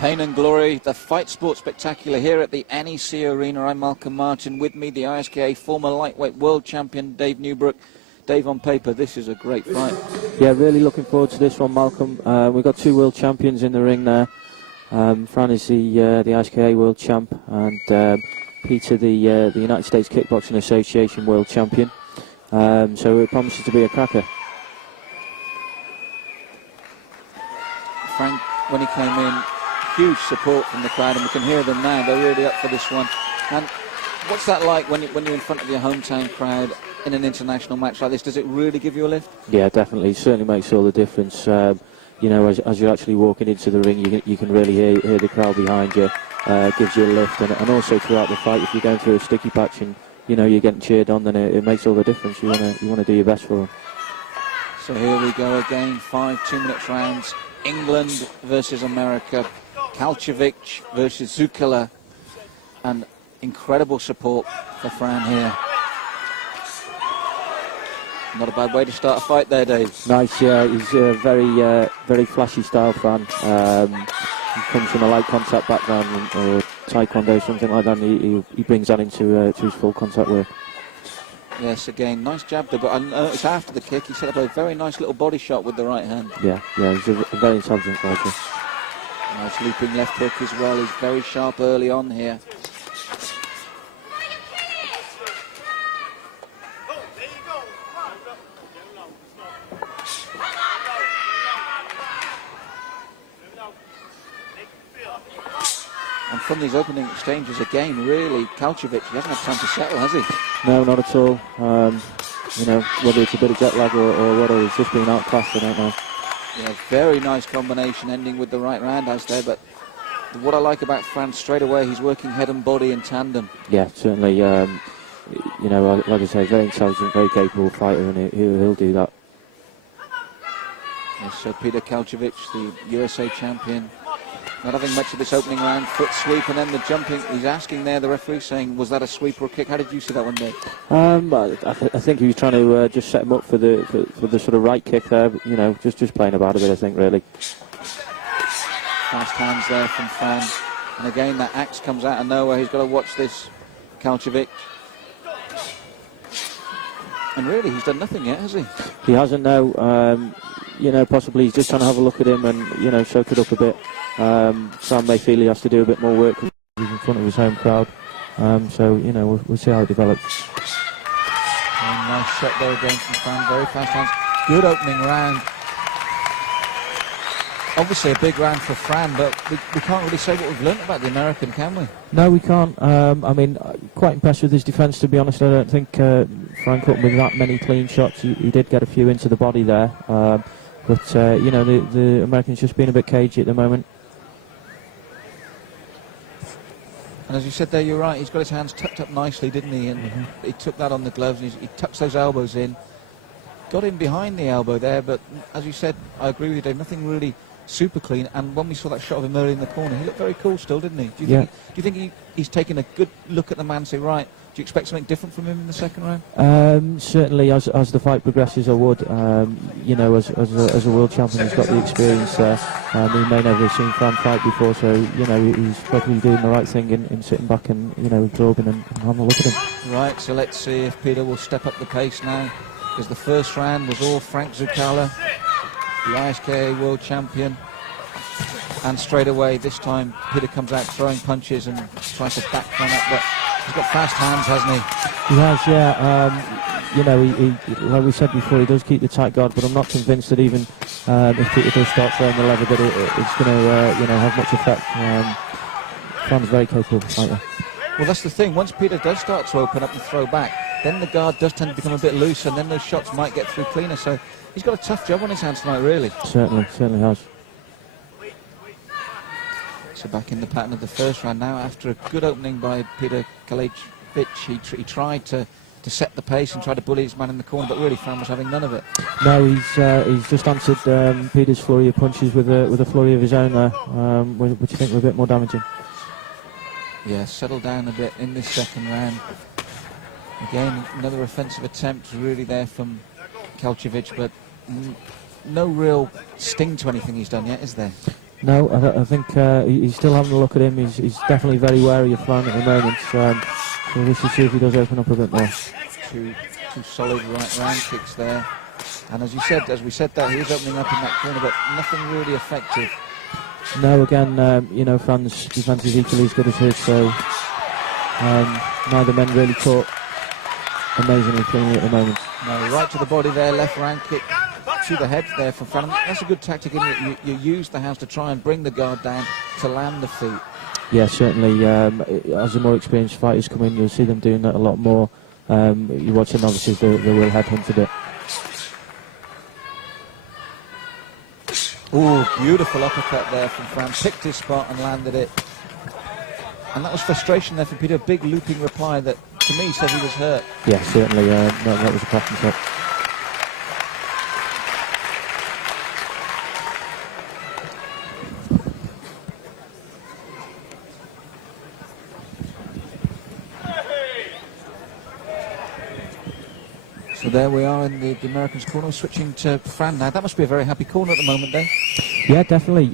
Pain and Glory, the Fight Sport Spectacular here at the NEC Arena. I'm Malcolm Martin. With me, the ISKA former lightweight world champion, Dave Newbrook. Dave, on paper, this is a great fight. Yeah, really looking forward to this one, Malcolm. We've got two world champions in the ring there. Fran is the ISKA world champ, and Peter, the United States Kickboxing Association world champion. So it promises to be a cracker. Frank, when he came in, huge support from the crowd, and we can hear them now. They're really up for this one. And what's that like when you're in front of your hometown crowd in an international match like this? Does it really give you a lift? Yeah, definitely. It certainly makes all the difference. You know, as you're actually walking into the ring, you can really hear the crowd behind you. Gives you a lift, and also throughout the fight, if you're going through a sticky patch and you know you're getting cheered on, then it makes all the difference. You want to do your best for them. So here we go again. 5 2-minute rounds. England versus America. Kaljevic versus Zuccala, and incredible support for Fran here. Not a bad way to start a fight there, Dave. Nice, yeah. He's a very flashy style, Fran. He comes from a light contact background, or taekwondo, something like that, and he brings that into his full contact work. Yes, again, nice jab there, but I noticed after the kick he set up a very nice little body shot with the right hand. Yeah, he's a very intelligent fighter. Nice looping left hook as well. He's very sharp early on here. And from these opening exchanges again, really, Kaljevic, he hasn't had time to settle, has he? No, not at all. You know, whether it's a bit of jet lag or whether it's just being outclassed, I don't know. Yeah, very nice combination ending with the right roundhouse there, but what I like about Fran, straight away he's working head and body in tandem. Yeah, certainly. You know, like I say, very intelligent, very capable fighter, and he'll do that. Yes, so Peter Kaljevic, the USA champion, not having much of this opening round, foot sweep, and then the jumping. He's asking there, the referee saying, was that a sweep or a kick? How did you see that one, Dave? I think he was trying to just set him up for the sort of right kick there. But, you know, just playing about a bit, I think, really. Fast hands there from Fran, and again that axe comes out of nowhere. He's got to watch this, Kaljevic. And really, he's done nothing yet, has he? He hasn't, no. You know, possibly he's just trying to have a look at him and, you know, soak it up a bit. Sam may feel he has to do a bit more work because he's in front of his home crowd. So, you know, we'll see how it develops. And nice shot there again from Fran. Very fast hands. Good opening round. Obviously a big round for Fran, but we can't really say what we've learnt about the American, can we? No, we can't. I mean, quite impressed with his defence, to be honest. I don't think Fran caught him with that many clean shots. He did get a few into the body there. But, you know, the American's just been a bit cagey at the moment. And as you said there, you're right, he's got his hands tucked up nicely, didn't he? And he took that on the gloves, and he tucks those elbows in. Got him behind the elbow there, but as you said, I agree with you, Dave, nothing really super clean. And when we saw that shot of him early in the corner, he looked very cool still, didn't he? Do you think he's taken a good look at the man and say, right, do you expect something different from him in the second round? Certainly, as the fight progresses, I would. You know, as a world champion, he's got the experience there. He may never have seen Fran fight before, so, you know, he's probably doing the right thing in sitting back and, you know, absorbing and having a look at him. Right, so let's see if Peter will step up the pace now, because the first round was all Fran Zuccala, the ISKA world champion. And straight away, this time, Peter comes out throwing punches and tries to back Fran up, but he's got fast hands, hasn't he? He has, yeah. You know, he, like we said before, he does keep the tight guard, but I'm not convinced that even if Peter does start throwing the lever, that it's going to, you know, have much effect. Fran's very capable fighter. Well, that's the thing. Once Peter does start to open up and throw back, then the guard does tend to become a bit loose, and then those shots might get through cleaner. So he's got a tough job on his hands tonight, really. Certainly has. So back in the pattern of the first round now, after a good opening by Peter Kaljevic, he tried to set the pace and try to bully his man in the corner, but really Fran was having none of it. No, he's just answered Peter's flurry of punches with a flurry of his own there, which I think were a bit more damaging. Yeah, settled down a bit in this second round. Again, another offensive attempt really there from Kaljevic, but no real sting to anything he's done yet, is there? No, I think he's still having a look at him. He's definitely very wary of Fran at the moment. So we should see if he does open up a bit more. Two solid right round kicks there. And as we said that, he is opening up in that corner, but nothing really effective. No, again, Fran's defence is equally as good as his, so neither men really caught amazingly cleanly at the moment. No, right to the body there, left round kick to the head there for Fran. That's a good tactic, isn't it? You use the hands to try and bring the guard down to land the feet. Yeah, certainly. As the more experienced fighters come in, you'll see them doing that a lot more. You watch the novices, they will headhunt a bit. Oh, beautiful uppercut there from Fran. Picked his spot and landed it. And that was frustration there from Peter. Big looping reply that, to me, said he was hurt. Yeah, certainly. That was a cracking shot. So there we are in the Americans' corner, switching to Fran now. That must be a very happy corner at the moment, Dave. Yeah, definitely.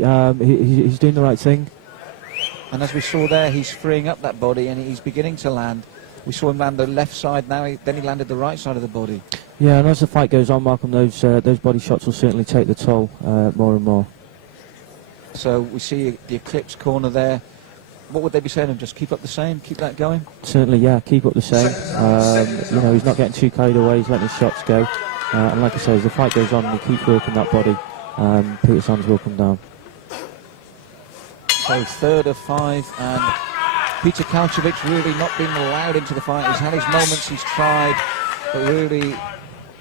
He's doing the right thing. And as we saw there, he's freeing up that body and he's beginning to land. We saw him land the left side, then he landed the right side of the body. Yeah, and as the fight goes on, Malcolm, those body shots will certainly take the toll more and more. So we see the Eclipse corner there. What would they be saying? Just keep up the same, keep that going? Certainly, yeah, keep up the same. He's not getting too carried away, he's letting his shots go. And like I say, as the fight goes on and he keeps working that body, Peter Sands will come down. So 3rd of 5, and Peter Kaljevic really not being allowed into the fight. He's had his moments, he's tried, but really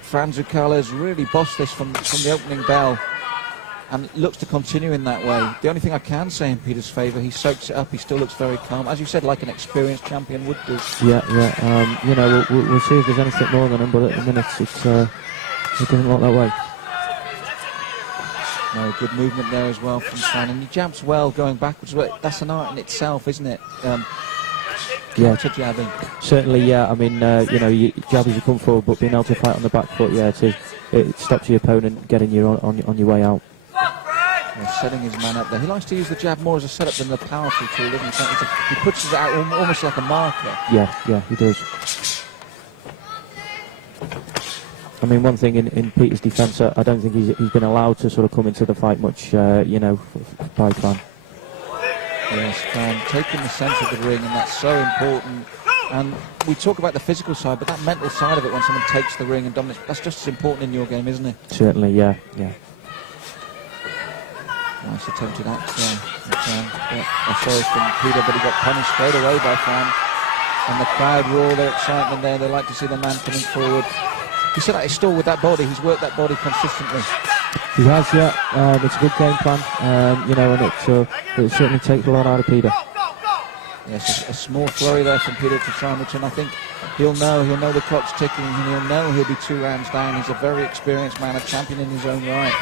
Fran Zuccala has really bossed this from the opening bell and looks to continue in that way. The only thing I can say in Peter's favour, he soaks it up, he still looks very calm, as you said, like an experienced champion would do. Yeah. We'll see if there's anything more than him, but at the minute it doesn't look that way. No, good movement there as well from Fran, and he jabs well going backwards. That's an art in itself, isn't it? To jabbing. Certainly, yeah. I mean, you jab as you come forward, but being able to fight on the back foot, yeah, it stops your opponent getting you on your way out. Yeah, setting his man up there. He likes to use the jab more as a setup than the powerful tool, doesn't he? He puts it out almost like a marker. Yeah, he does. I mean, one thing in Peter's defence, I don't think he's been allowed to sort of come into the fight much, by Fran. Yes, Fran taking the centre of the ring, and that's so important. And we talk about the physical side, but that mental side of it, when someone takes the ring and dominates, that's just as important in your game, isn't it? Certainly, yeah. Nice attempted axe there. Sorry from Peter, but he got punished straight away by Fran. And the crowd roar their excitement there. They like to see the man coming forward. He said that he's still with that body. He's worked that body consistently. He has, yeah. It's a good game plan, and it certainly takes a lot out of Peter. Yes, a small flurry there from Peter to try and return. I think he'll know the clock's ticking, and he'll know he'll be 2 rounds down. He's a very experienced man, a champion in his own right.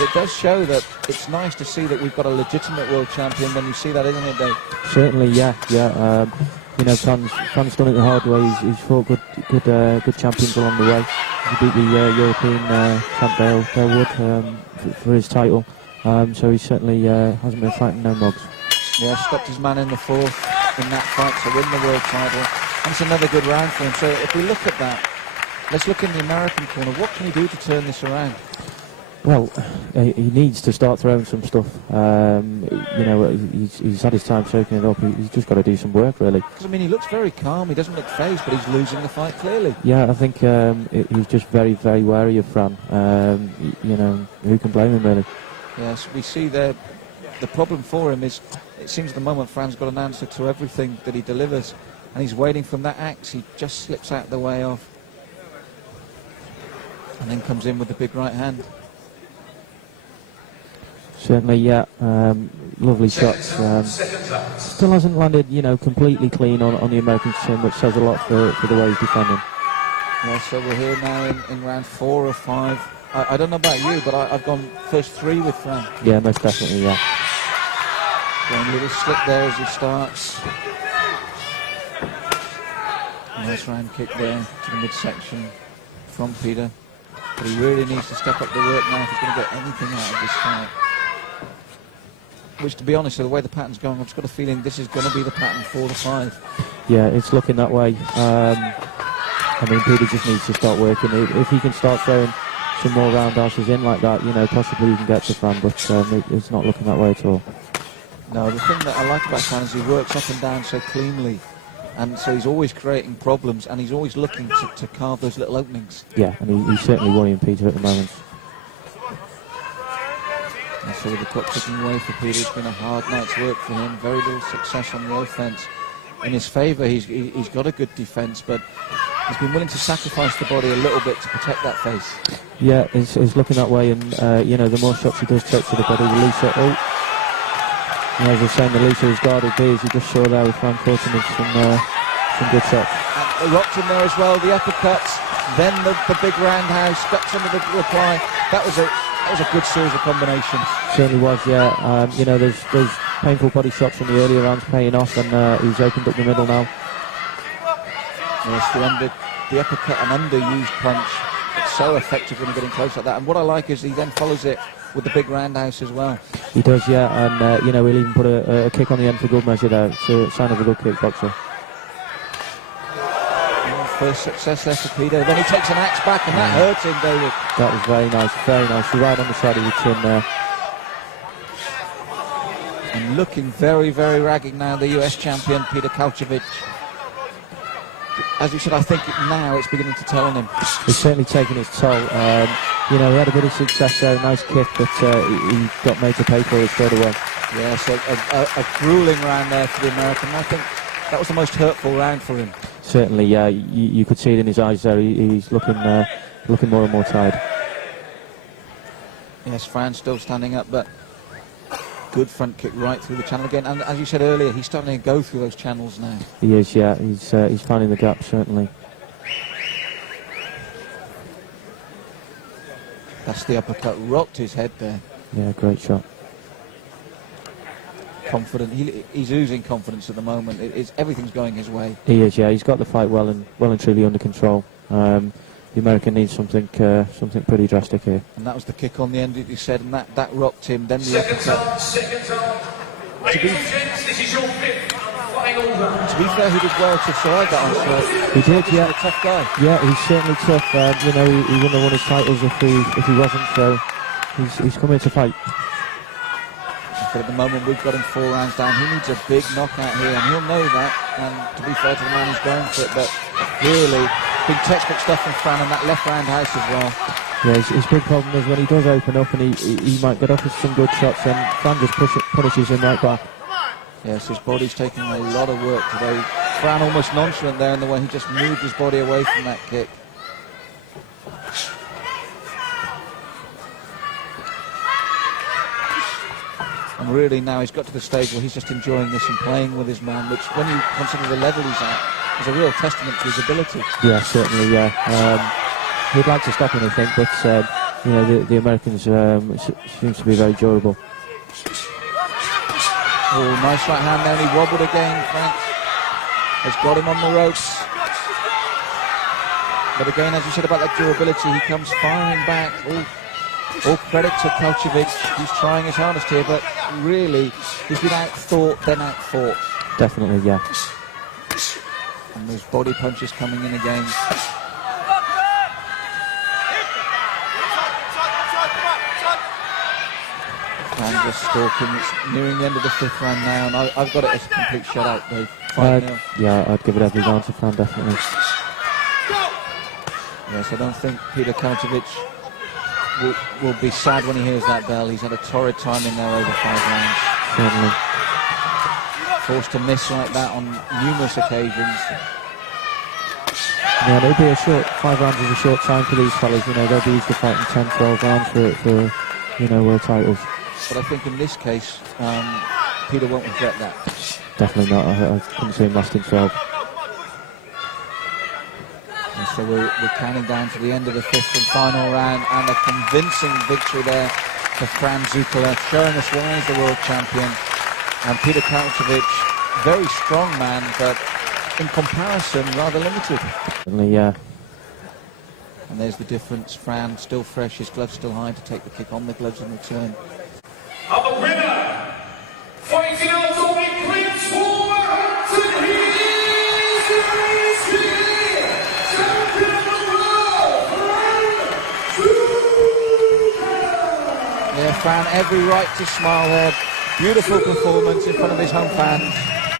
It does show that it's nice to see that we've got a legitimate world champion when you see that, isn't it, Dave? Certainly, yeah. Fran's done it the hard way. He's fought good champions along the way. He beat the European champ Dale Wood for his title. So he certainly hasn't been fighting no mugs. Yeah, stopped his man in the 4th in that fight to win the world title. And it's another good round for him. So if we look at that, let's look in the American corner. What can he do to turn this around? Well, he needs to start throwing some stuff. He's had his time soaking it up. He's just got to do some work, really. Because, I mean, he looks very calm. He doesn't look phased, but he's losing the fight clearly. Yeah, I think he's just very, very wary of Fran. Who can blame him, really? Yes, we see the problem for him is, it seems at the moment Fran's got an answer to everything that he delivers, and he's waiting from that axe. He just slips out the way off, and then comes in with the big right hand. Certainly, yeah. Lovely shots. Still hasn't landed, completely clean on the American chin, which says a lot for the way he's defending. Yeah, so we're here now in round 4 or 5. I don't know about you, but I've gone first 3 with Fran. Yeah, most definitely, yeah. Going a little slip there as he starts. Nice round kick there to the midsection from Peter. But he really needs to step up the work now if he's going to get anything out of this fight. which, to be honest, the way the pattern's going, I've just got a feeling this is going to be the pattern 4 to 5. Yeah, it's looking that way. I mean, Peter just needs to start working. If he can start throwing some more roundhouses in like that, you know, possibly he can get to Fran, but it's not looking that way at all. No, the thing that I like about Fran is he works up and down so cleanly, and so he's always creating problems, and he's always looking to carve those little openings. Yeah, and he's certainly worrying Peter at the moment. And so with the clock ticking away for Peter, it's been a hard night's work for him. Very little success on the offence. In his favour, he's got a good defence, but he's been willing to sacrifice the body a little bit to protect that face. Yeah, it's looking that way, and you know, the more shots he does take to the body, the looser. Oh, and as I was saying, the looser his guard will be, as you just saw there with Fran caught him with some good shots. And they rocked him there as well. The uppercuts, then the big roundhouse, ducks under the reply. That was a good series of combinations. Certainly was, yeah. You know, those painful body shots from the earlier rounds paying off, and he's opened up the middle now. Yes, the uppercut and underused punch. It's so effective when you're getting close like that. And what I like is he then follows it with the big roundhouse as well. He does, yeah, and you know, he'll even put a kick on the end for good measure there. It's a sign of a good kickboxer. First success there for Peter. Then he takes an axe back, and that hurts him, David. That was very nice, very nice. Right on the side of the chin there. And looking very, very ragged now, the US champion, Peter Kaljevic. As you said, I think now it's beginning to tell on him. He's certainly taken its toll. You know, he had a bit of success there, a nice kick, but he got made to pay for it straight away. Yeah, so a grueling round there for the American. I think that was the most hurtful round for him. Certainly, yeah, you could see it in his eyes there. He's looking more and more tired. Yes, Fran still standing up, but good front kick right through the channel again. And as you said earlier, he's starting to go through those channels now. He is, yeah. He's finding the gap, certainly. That's the uppercut, rocked his head there. Yeah, great shot. Confident, he's oozing confidence at the moment. Everything's going his way. He is, yeah. He's got the fight well and truly under control. The American needs something pretty drastic here. And that was the kick on the end, as you said, and that rocked him. Then the uppercut. To be fair, he did well to survive that onslaught. He did, yeah. He's a tough guy. Yeah, he's certainly tough. You know, he wouldn't have won his titles if he wasn't. So he's come here to fight. But at the moment, we've got him 4 rounds down. He needs a big knockout here, and he'll know that. And to be fair to the man, he's going for it. But really, big textbook stuff from Fran, and that left roundhouse as well. Yeah, his big problem is when he does open up and he might get off with some good shots, and Fran just punishes him right back. Yes, his body's taking a lot of work today. Fran almost nonchalant there in the way he just moved his body away from that kick. And really now he's got to the stage where he's just enjoying this and playing with his man, which when you consider the level he's at, is a real testament to his ability. Yeah, certainly, yeah. He'd like to stop him, I think, but you know, the Americans seems to be very durable. Oh, nice right hand there, and he wobbled again. Frank has got him on the ropes. But again, as you said about that durability, he comes firing back. All credit to Kaljevic. He's trying his hardest here, but really, he's been out-thought, then out-fought. Definitely, yeah. And those body punches coming in again. And just stalking. It's nearing the end of the 5th round now, and I've got it as a complete shutout, Dave. 5-0. Yeah, I'd give it every round to Fran, definitely. Yes, I don't think Peter Kaljevic will be sad when he hears that bell. He's had a torrid time in there over 5 rounds. Certainly. Forced to miss like that on numerous occasions. Yeah, it'll be a short, 5 rounds is a short time for these fellas. You know, they'll be used to fighting 10, 12 rounds for you know, world titles. But I think in this case, Peter won't regret that. Definitely not. I couldn't see him lasting 12. And so we're counting down to the end of the 5th and final round, and a convincing victory there for Fran Zuccala, showing us why he's the world champion. And Peter Kaljevic, very strong man, but in comparison, rather limited. Certainly, yeah. And there's the difference. Fran still fresh, his gloves still high to take the kick on the gloves in return. The winner Fran every right to smile there. Beautiful performance in front of his home fans.